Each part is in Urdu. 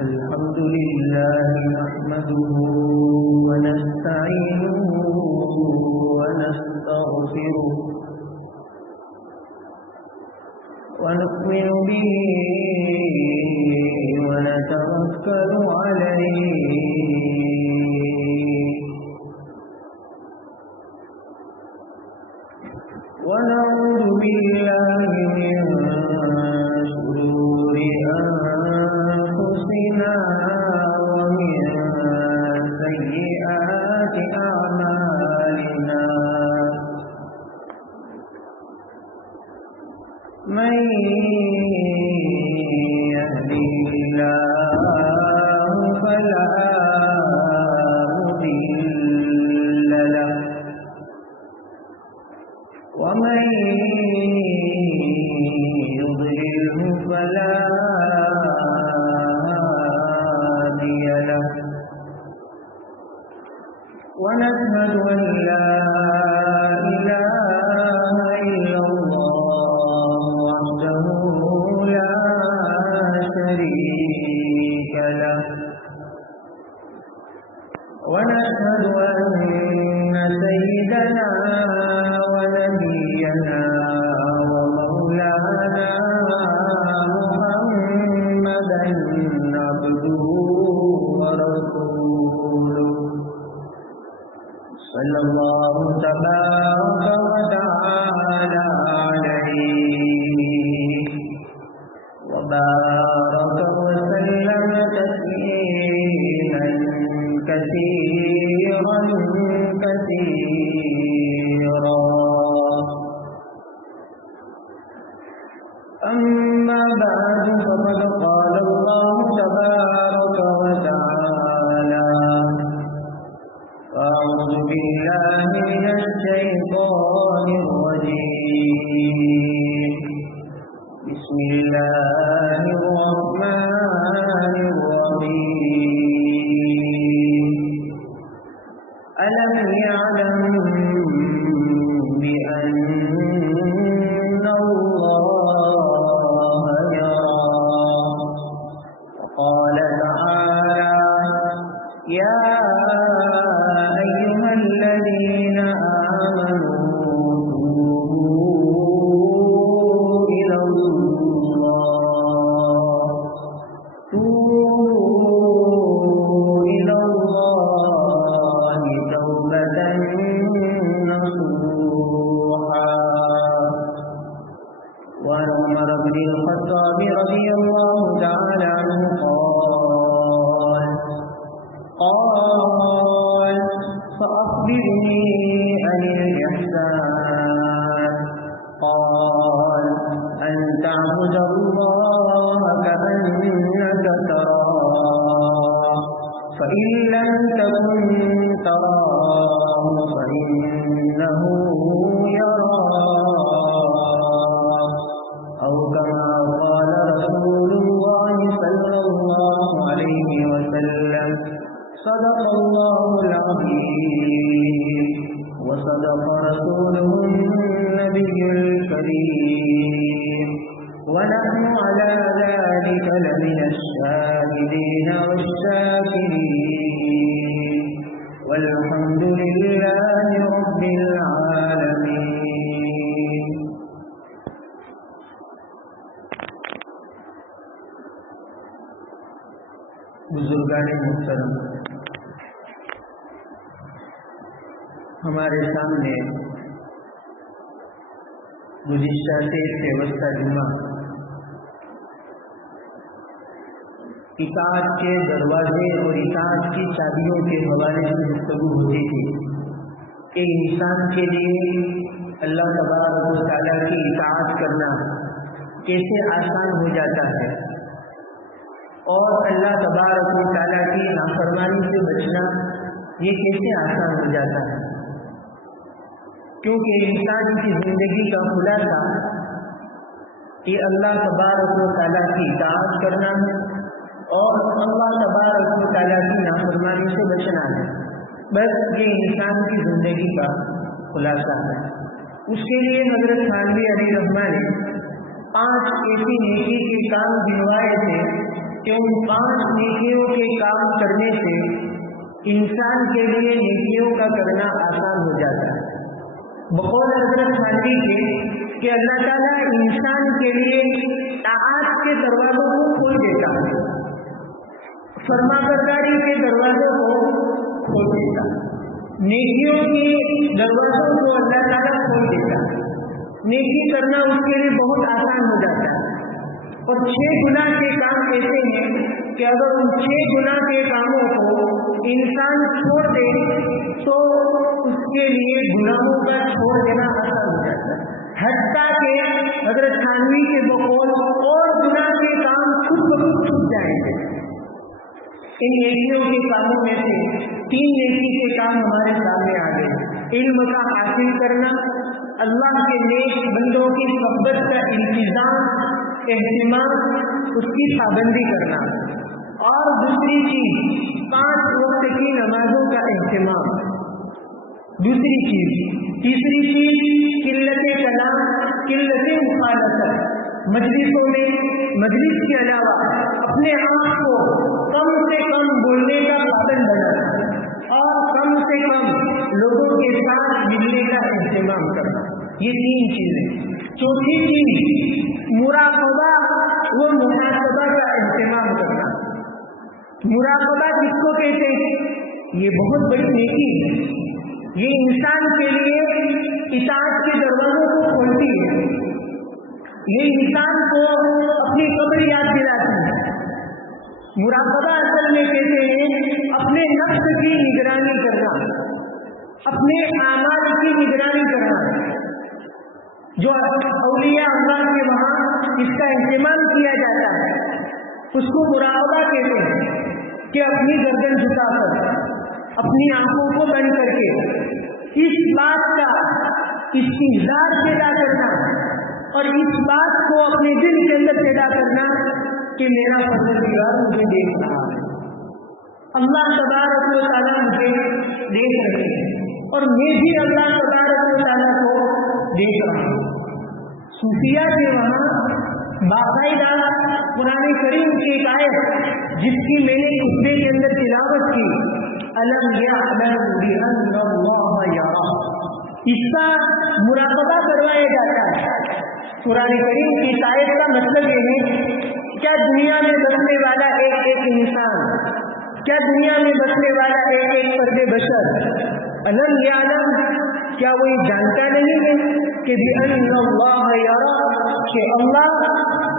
الحمد لله نحمده ونستعينه ونستغفره ونؤمن به ونتوكل عليه ونعوذ بالله من شرور أنفسنا ومن سيئات أعمالنا من يهده الله فلا مضل له ومن يضلله فلا هادي له ونشهد أن لا إله إلا الله وحده لا شريك له ونشهد أن سيدنا ونبينا ومولانا محمدا عبده ورسوله صلى الله تبارك وتعالى عليه وبارك وسلم تسليما كثيرا كثيرا أما بعد فقد قال الله تبارك وتعالى أعوذ بالله من الشيطان الرجيم بسم الله الرحمن الرحيم ألم يعلم بأن الله يرى وقال تعالى يا أيها الذين آمنوا توبوا إلى الله توبة نصوحا وعن عمر بن الخطاب رضي الله تعالى عنه قال فأخبرني عن الإحسان قال أن تعبد الله كأنك تراه فإن لم تكن تراه فإنه يراك أو كما قال رسول الله صلى الله عليه وسلم صدق الله العظيم وصدق رسوله النبي الكريم ونحن على ذلك لمن الشاهدين والشاكرين والحمد لله رب العالمين. بزرگان محترم، ہمارے سامنے گزشتہ سے وسطی جمعہ اطاعت کے دروازے اور اطاعت کی چابیوں کے حوالے سے گفتگو ہوتی تھی کہ انسان کے لیے اللہ تبارک و تعالیٰ کی اطاعت کرنا کیسے آسان ہو جاتا ہے اور اللہ تبارک و تعالیٰ کی نافرمانی سے بچنا یہ کیسے آسان ہو جاتا ہے. کیونکہ انسان کی زندگی کا خلاصہ یہ اللہ تبارک و تعالیٰ کی اطاعت کرنا ہے اور اللہ تبارک و تعالیٰ کی نافرمانی سے بچنا ہے. بس یہ انسان کی زندگی کا خلاصہ ہے. اس کے لیے حضرت تھانوی علیہ رحمہ نے 5 ایسی نیکی کے کام گنوائے تھے کہ ان 5 نیکیوں کے کام کرنے سے انسان کے لیے نیکیوں کا کرنا آسان ہو جاتا ہے. بقول حضرت تھانوی کے کہ اللہ تعالیٰ انسان کے لیے طاعت کے دروازوں کو کھول دیتا ہے، فرما برداری کے دروازوں کو کھول دیتا ہے، نیکیوں کے دروازوں کو اللہ تعالیٰ کھول دیتا ہے. نیکی کرنا اس کے لیے بہت آسان ہو جاتا ہے. اور 6 گناہ کے کام ایسے ہیں کہ اگر ان 6 گناہ کے کاموں کو انسان چھوڑ دے تو اس کے لیے گناہوں کا چھوڑ دینا آسان ہو جاتا ہے. حتیٰ کہ حضرت تھانوی کے بقول اور گناہ کے کام خود بخود چھوٹ جائیں گے. ان نیکیوں کے کاموں میں سے 3 نیکی کے کام ہمارے سامنے آ گئے. علم کا حاصل کرنا، اللہ کے نیک بندوں کی صحبت کا انتظام، اہتمام، اس کی پابندی کرنا، اور دوسری چیز 5 وقت کی نمازوں کا اہتمام. دوسری چیز، تیسری چیز قلت کلام، قلت مخالفت. مجلسوں میں مجلس کے علاوہ اپنے آپ کو کم سے کم بولنے کا پابند بنانا اور کم سے کم لوگوں کے ساتھ ملنے کا اہتمام کرنا. یہ 3 چیزیں. چوتھی چیز مراقبہ و محاسبہ کا اہتمام کرنا. مراقبہ کس کو کہتے ہیں؟ یہ بہت بڑی نیکی ہے. یہ انسان کے لیے اطاعت کے دروازوں کو کھولتی ہے. یہ انسان کو اپنی قبر یاد دلاتی ہے. مراقبہ اصل میں کہتے ہیں اپنے نفس کی نگرانی کرنا، اپنے اعمال کی نگرانی کرنا. جو اولیاء اللہ کے وہاں اس کا اہتمام کیا جاتا ہے اس کو مراقبہ کہتے ہیں کہ اپنی گردن جھکا کر، اپنی آنکھوں کو بند کر کے اس بات کا استحضار پیدا کرنا اور اس بات کو اپنے دل کے اندر پیدا کرنا کہ میرا پروردگار مجھے دیکھ رہا ہے، اللہ تبارک و تعالیٰ مجھے دیکھ رہے ہیں اور میں بھی اللہ تبارک و تعالیٰ کو دیکھ رہا ہوں. صوفیہ کے وہاں باقاعدہ قرآن کریم کی ایک آیت جس کی میں نے خطبے کے اندر تلاوت کی، الم یعلم بان اللہ یرا، اس کا مراقبہ کروایا جاتا ہے. قرآن کریم کی آیت کا مطلب یہ ہے کیا دنیا میں بسنے والا ایک انسان، کیا دنیا میں بسنے والا ایک فرد بشر الم یعلم، کیا وہ یہ جانتا نہیں ہے کہ بان اللہ یرا، کہ اللہ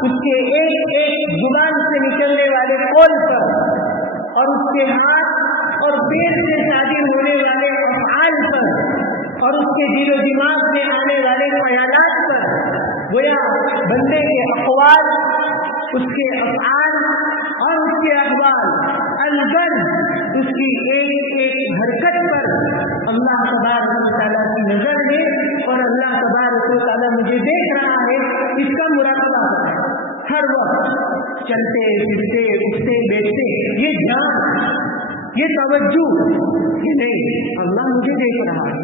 اس کے ایک زبان سے نکلنے والے قول پر اور اس کے ہاتھ اور پیر سے صادر ہونے والے افعال پر اور اس کے دل و دماغ میں آنے والے خیالات پر، گویا بندے کے اقوال، اس کے افعال اور اس کے احوال، البتہ اس کی ایک حرکت پر اللہ تبارک و تعالیٰ کی نظر ہے اور اللہ تبارک و تعالیٰ مجھے دیکھ رہا ہے. اس کا مراقبہ ہر وقت چلتے پھرتے اٹھتے بیٹھتے، یہ دھیان، یہ توجہ کہ نہیں اللہ مجھے دیکھ رہا ہے،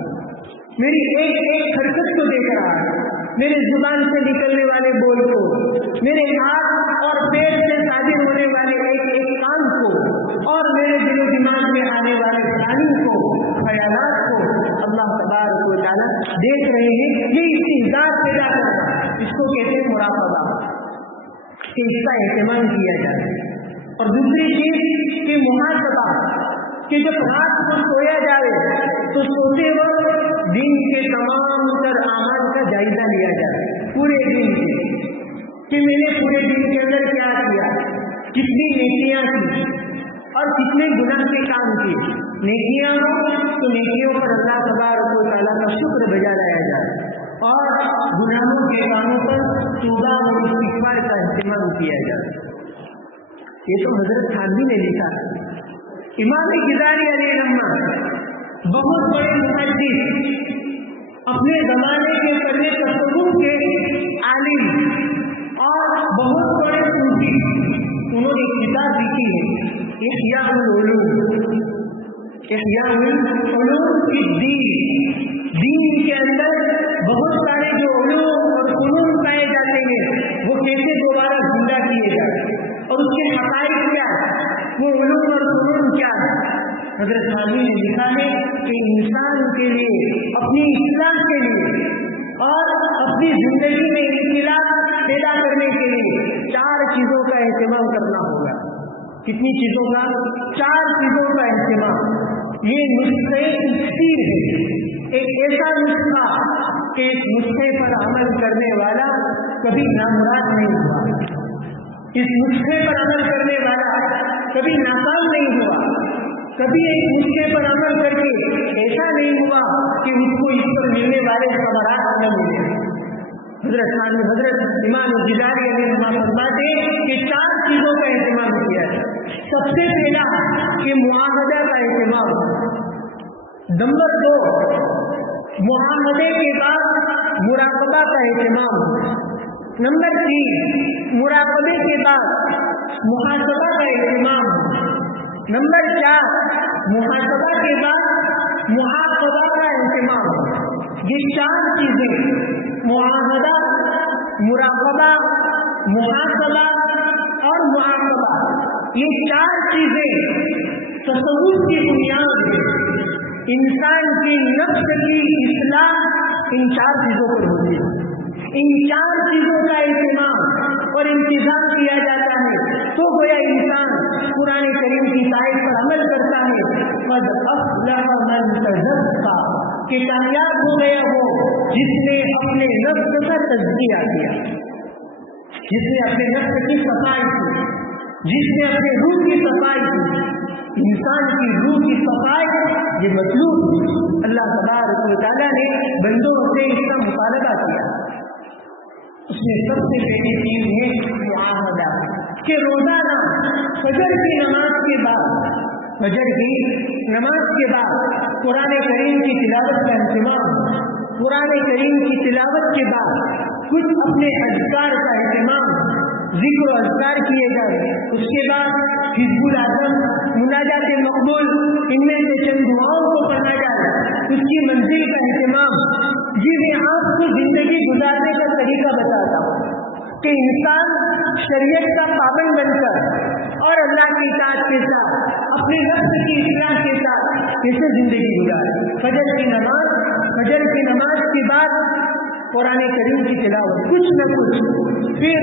میری ایک حرکت کو دیکھ رہا ہے، میرے زبان سے نکلنے والے بول کو، میرے ہاتھ اور پیر سے صادر ہونے والے ایک کام کو اور میرے دل و دماغ میں آنے والے پلاننگ کو، خیالات کو اللہ تبارک و تعالیٰ دیکھ رہے ہیں. یہ استحضار پیدا کرنا، اس کو کہتے ہیں مراقبہ، کہ اس کا اہتمام کیا جائے. اور دوسری چیز کہ محاسبہ، کہ جب رات کو سویا جائے تو سوتے وقت دن کے تمام تر اعمال کا جائزہ لیا جائے، پورے دن کے، کہ میں نے پورے دن کے اندر کیا کیا، کتنی نیکیاں کی اور کتنے گناہ کے کام کیے. نیکیاں تو نیکیوں پر اللہ تبارک و تعالیٰ کا شکر بجا لایا جائے اور گناہوں کے کاموں پر توبہ اور استغفار کا اہتمام کیا جائے. یہ تو حضرت تھانوی نے لکھا. امام غزالی علیہ الرحمہ بہت بڑے محدث، اپنے اپنے زمانے کے کرنے تصوف کے عالم اور بہت بڑے صوفی، انہوں نے ایک کتاب لکھی ہے احیاء العلوم، احیاء العلوم کی دین کے اندر بہت سارے جو علوم اور فنون پائے جاتے ہیں وہ کیسے دوبارہ زندہ کیے جائیں اور اس کے حقائق کیا وہ علوم اور فنون کیا ہے۔ حضرت خانوی نے لکھا ہے کہ انسان کے لیے اپنی اصلاح کے لیے اور اپنی زندگی میں انقلاب پیدا کرنے کے لیے 4 چیزوں کا اہتمام کرنا ہوگا۔ کتنی چیزوں کا؟ 4 چیزوں کا اہتمام۔ یہ نسخے اکثیر ہے، ایک ایسا نسخہ کہ اس نسخے پر عمل کرنے والا کبھی نامراد نہیں ہوا، اس نسخے پر عمل کرنے والا کبھی ناکام نہیں ہوا، کبھی ایک نسخے پر عمل کر کے ایسا نہیں ہوا کہ اس کو اس پر ملنے والے ثمرات نہ ملے۔ حضرت امام الغزالی علیہ السلام فرماتے ہیں کہ 4 چیزوں کا اہتمام کیا ہے۔ سب سے پہلا کہ معاہدہ کا اہتمام، نمبر 2 معاہدے کے بعد مراقبہ کا اہتمام، نمبر 3 مراقبے کے بعد محاسبہ کا اہتمام، نمبر 4 محاسبہ کے بعد محاسبہ کا اہتمام۔ یہ 4 چیزیں معاہدہ، مراقبہ، محاسبہ اور معاقبہ، یہ 4 چیزیں تصوف کی بنیاد ہے۔ انسان کی نفس کی اصلاح ان 4 چیزوں پر ہوتی ہے۔ ان 4 چیزوں کا اہتمام اور انتظام کیا جاتا ہے تو گویا انسان قرآن کریم کی آیت پر عمل کرتا ہے، قد افلح من تزکا، کہ کامیاب ہو گیا وہ جس نے اپنے نفس کا تزکیہ کیا، جس نے اپنے نفس کی صفائی کی، جس نے اپنے روح کی صفائی کی۔ انسان کی روح کی صفائی یہ مطلوب ہے۔ اللہ تبارک و تعالیٰ نے بندوں سے اس کا مطالبہ کیا۔ اس میں سب سے پہلی چیز ہے معاہدہ، کہ روزانہ فجر کی نماز کے بعد، فجر کی نماز کے بعد قرآن کریم کی تلاوت کا اہتمام، قرآن کریم کی تلاوت کے بعد کچھ اپنے اذکار کا اہتمام، ذکر و اذکار کیے جائے، اس کے بعد حزب الاعظم، مناجات مقبول، ان میں سے چند دعاؤں کو پڑھا جائے، اس کی منزل کا اہتمام۔ یہ میں آپ کو زندگی گزارنے کا طریقہ بتاتا ہوں کہ انسان شریعت کا پابند بن کر اور اللہ کی اطاعت کے ساتھ اپنے نفس کی اصلاح کے ساتھ کیسے زندگی گزارے۔ فجر کی نماز کے بعد قرآن کریم کی تلاوت، کچھ نہ کچھ، پھر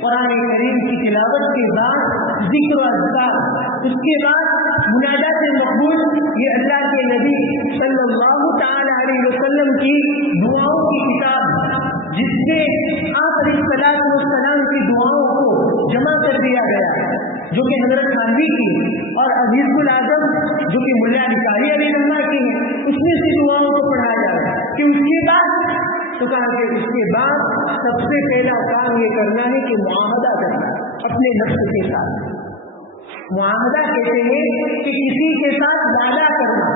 قرآن کریم کی تلاوت کے بعد ذکر و اذکار، اس کے بعد مناجات مقبول، یہ اللہ کے نبی صلی اللہ تعالی علیہ وسلم کی دعاؤں کی کتاب، جس سے آپ علیہ السلام کی دعاؤں کو جمع کر دیا گیا، جو کہ حضرت خانوی کی اور حزب الاعظم جو کہ ملا علی قاری علیہ السلام کی ہے، اس میں سے دعاؤں کو پڑھا جائے کہ اس کے بعد تو کہا کہ اس کے بعد سب سے پہلا کام یہ کرنا ہے کہ معاہدہ کرنا اپنے نفس کے ساتھ۔ معاہدہ کہتے ہیں کہ کسی کے ساتھ وعدہ کرنا،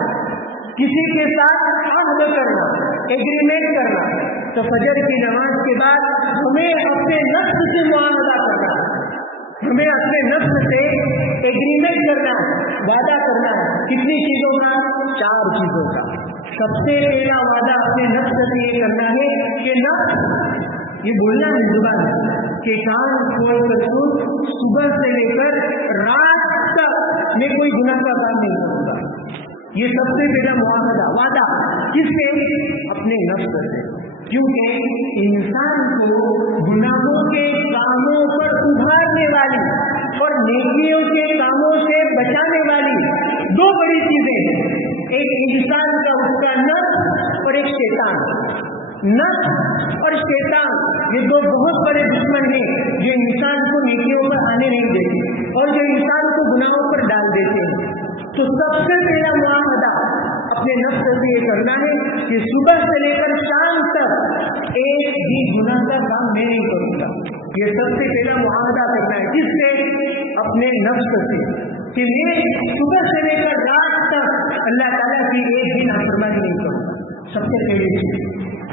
کسی کے ساتھ عہد کرنا، ایگریمنٹ کرنا۔ تو فجر کی نماز کے بعد ہمیں اپنے نفس سے معاہدہ کرنا، ہمیں اپنے نفس سے ایگریمنٹ کرنا، وعدہ کرنا۔ کتنی چیزوں کا؟ 4 چیزوں کا۔ سب سے پہلا وعدہ اپنے نفس سے یہ کرنا ہے کہ نفس، یہ بولنا ہے زبان کہ کان کھول کر سن، صبح سے لے کر رات تک میں کوئی گناہ کا کام نہیں کروں گا۔ یہ سب سے پہلا معاہدہ، وعدہ کس سے؟ اپنے نفس سے، کیونکہ انسان کو گناہوں کے کاموں پر ابھارنے والی اور نیکیوں کے کاموں سے بچانے والی 2 بڑی چیزیں ہیں، ایک انسان کا اس کا نفس اور ایک شیطان۔ نفس اور شیطان یہ 2 بہت بڑے دشمن ہیں جو انسان کو نیکیوں پر آنے نہیں دیتے اور جو انسان کو گناہوں پر ڈال دیتے ہیں۔ تو سب سے پہلا معاہدہ اپنے نفس سے یہ کرنا ہے کہ صبح سے لے کر شام تک ایک بھی گناہ کا کام میں نہیں کروں گا۔ یہ سب سے پہلا معاہدہ کرنا ہے، کس سے؟ اپنے نفس سے، کہ میں صبح سے لے کر رات تک اللہ تعالیٰ کی ایک بھی نافرمانی نہیں کروں گا۔ سب سے پہلی چیز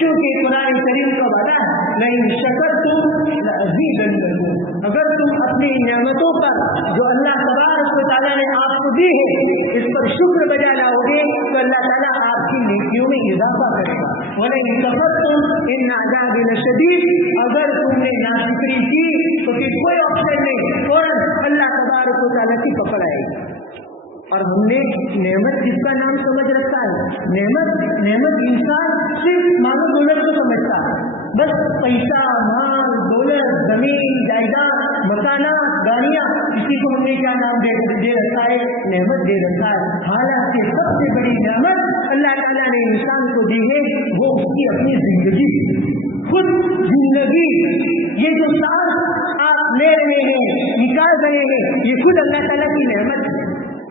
کیونکہ قرآن کریم کا وعدہ ہے لئن شکرتم لأزیدنکم، اگر تم اپنی نعمتوں پر جو اللہ تبارک و تعالیٰ نے آپ کو دی ہے اس پر شکر بجا لاؤ گے تو اللہ تعالیٰ آپ کی نیکیوں میں اضافہ کرے گا۔ وَلَئِن كَفَرْتُمْ إِنَّ عَذَابِي لَشَدِيدٌ، اگر تم نے ناشکری کی تو پھر کوئی آپشن نہیں، فوراً اللہ تبارک و تعالیٰ کی پکڑ آئے گی۔ اور ہم نے نعمت جس کا نام سمجھ رکھا ہے، نعمت انسان صرف مال و دولت کو سمجھتا ہے، بس پیسہ، مال، دولت، زمین، جائیداد، مکانات، گاڑیاں، کسی کو ہم نے کیا نام دے رکھا ہے؟ نعمت دے رکھا ہے۔ حالانکہ سب سے بڑی نعمت اللہ تعالیٰ نے انسان کو دی ہے وہ اس کی اپنی زندگی، خود زندگی۔ یہ جو سانس آپ لے رہے ہیں، نکال رہے ہیں، یہ خود اللہ تعالیٰ کی نعمت ہے۔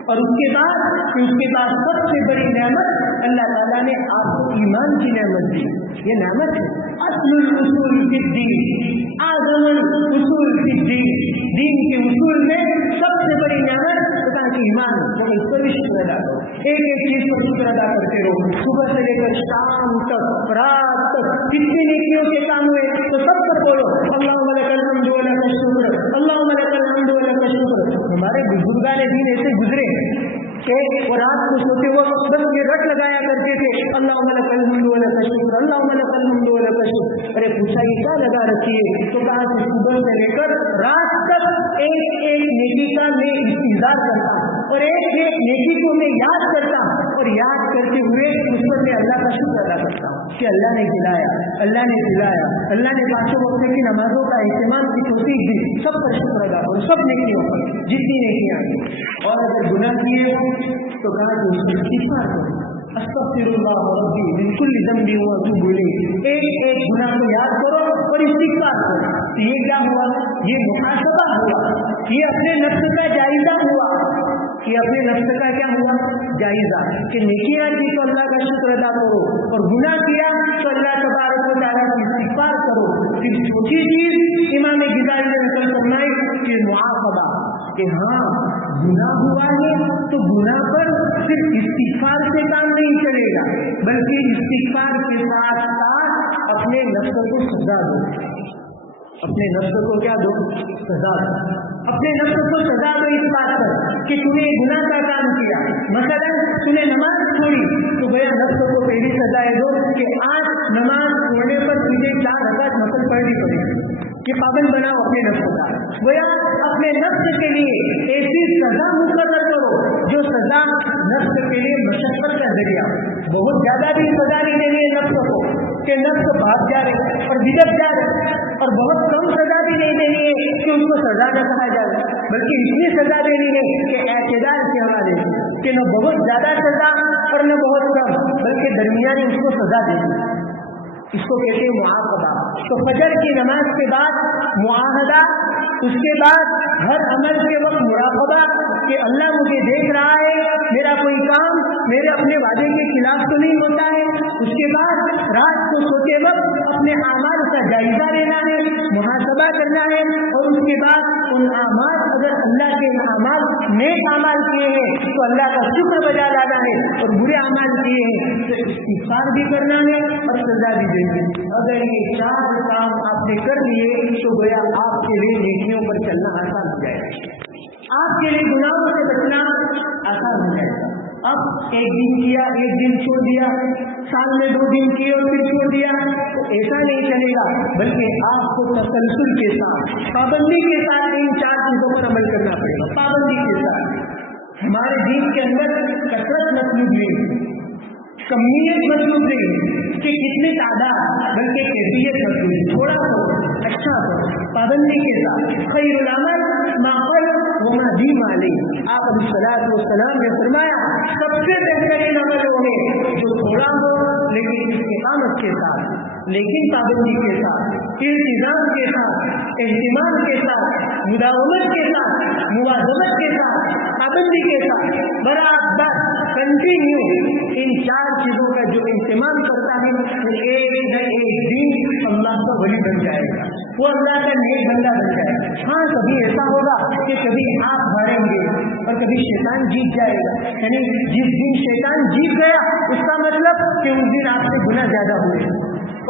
اور اس کے بعد سب سے بڑی نعمت اللہ تعالیٰ نے آپ کو ایمان کی نعمت دی۔ یہ نعمت ہے اصل الاصول فی الدین، اعظم الاصول فی الدین، دین کے اصول میں سب سے بڑی نعمت پتا کہ ایمان ہے۔ تو اس پر بھی شکر ادا کرو، ایک چیز پر شکر ادا کرتے رہو، صبح سے لے کر شام تک، رات تک کتنی نیکیوں کے کام ہوئے تو سب پر بولو اللہم لک الحمد و لک الشکر، اللہم لک الحمد و لک الشکر۔ ہمارے بزرگان دین ایسے گزرے کہ وہ رات کو سوتے وقت بس یہ رٹ لگایا کرتے تھے اللہم لک الحمد و لک الشکر، اللہم لک الحمد و لک الشکر۔ ارے پوچھا یہ کیا لگا رکھی ہے؟ تو کہا کہ صبح سے لے کر رات تک ایک نیکی کا میں انتظار کرتا ہوں اور ایک نیکی کو میں یاد کرتا ہوں، اور یاد کرتے ہوئے اس پر میں اللہ کا شکر ادا کرتا ہوں کہ اللہ نے دلایا، اللہ نے دلایا، اللہ نے پانچوں وقت کی نمازوں کا اہتمام کی توفیق دی۔ سب پر شکر ادا کرو، سب نیکیوں پر جتنی نیکیاں ہیں۔ اور اگر گناہ کیے ہو تو کہا کہ اس کی استغفار کرو، استغفر اللہ ربی من کل ذنب واتوب الیہ، ایک گناہ کو یاد کرو اور استغفار کرو۔ تو یہ کیا ہوا؟ یہ محاسبہ ہوا، یہ اپنے نفس کا جائزہ ہوا، یہ اپنے نفس کا کیا ہوا؟ جائزہ، کہ نیکیاں کی تو اللہ کا شکر ادا کرو اور گناہ کیا تو اللہ تبارک و تعالیٰ کی استغفار کرو۔ پھر چوتھی چیز امام غزالی نے نقل فرمائی کہ معاقبہ، کہ ہاں گناہ ہوا ہے تو گناہ پر صرف استغفار سے کام نہیں چلے گا، بلکہ استغفار کے ساتھ ساتھ اپنے نفس کو سزا دو، اپنے نفس کو کیا دو؟ سزا دو، اپنے نفس کو سزا دو اس بات پر کہ تم نے گناہ کا کام کیا، مثلا تم نے نماز چھوڑی تو گویا نفس کو پہلی سزا دو کہ آج نماز چھوڑنے پر تجھے 4 رکعت نفل پڑھنی پڑے گی، کہ پابند بناؤ اپنے نفس کا۔ گویا اپنے نفس کے لیے ایسی سزا مقرر کرو جو سزا نفس کے لیے مشقت کا ذریعہ، بہت زیادہ بھی سزا نہیں دینی ہے نفس کو کہ نفس بھاگ جا رہے اور بگڑ جا رہے، اور بہت کم سزا بھی نہیں دینی ہے کہ اس کو سزا نہ کہا جائے، بلکہ اتنی سزا دینی ہے کہ اعتدال کے حوالے سے، کہ نہ بہت زیادہ سزا اور نہ بہت کم، بلکہ درمیانی اس کو سزا دینی، اس کو کہتے ہیں معاقبہ۔ تو فجر کی نماز کے بعد معاہدہ، اس کے بعد ہر عمل کے وقت مراقبہ کہ اللہ مجھے دیکھ رہا ہے، میرا کوئی کام میرے اپنے وعدے کے خلاف تو نہیں ہوتا ہے۔ اس کے بعد رات کو سوتے وقت اپنے اعمال کا جائزہ لینا ہے، محاسبہ کرنا ہے، اور اس کے بعد ان اعمال، اگر اللہ کے اعمال نیک اعمال کیے ہیں تو اللہ کا شکر بجا لانا ہے، اور برے اعمال کیے ہیں تو استغفار بھی کرنا ہے اور سزا بھی دینی ہے۔ اگر یہ 4 کام آپ نے کر لیے تو گویا آپ کے لیے نیکیوں پر چلنا آسان ہو جائے گا، آپ کے لیے گناہوں سے بچنا آسان ہو جائے گا۔ اب ایک دن کیا، ایک دن چھوڑ دیا، سال میں 2 دن کیے اور پھر چھوڑ دیا تو ایسا نہیں چلے گا، بلکہ آپ کو تسلسل کے ساتھ، پابندی کے ساتھ ان 4 چیزوں پر عمل کرنا پڑے گا، پابندی کے ساتھ۔ ہمارے دین کے اندر کثرت مطلوب نہیں، کمیت مطلوب نہیں کہ کتنی تعداد، بلکہ کیفیت مطلوب ہے، تھوڑا ہو اچھا ہو، پابندی کے ساتھ۔ خیر العمل ما قل وما دیم علیہ، آپ علیہ الصلوۃ والسلام نے فرمایا سب سے بہترین عمل وہ ہے جو تھوڑا ہو لیکن استقامت کے ساتھ، لیکن پابندی کے ساتھ، التزام کے ساتھ، اہتمام کے ساتھ، مداومت کے ساتھ، مواظبت کے ساتھ، پابندی کے ساتھ، برابر کنٹینیو ان 4 چیزوں کا جو اہتمام کرتا ہے وہ ایک نہ ایک دن اللہ کا ولی بن جائے گا، وہ اللہ کا نیک بندہ بن جائے گا۔ ہاں کبھی ایسا ہوگا کہ کبھی آپ ہاریں گے اور کبھی شیطان جیت جائے گا، یعنی جس دن شیطان جیت گیا اس کا مطلب کہ اس دن آپ سے گناہ زیادہ ہوئے،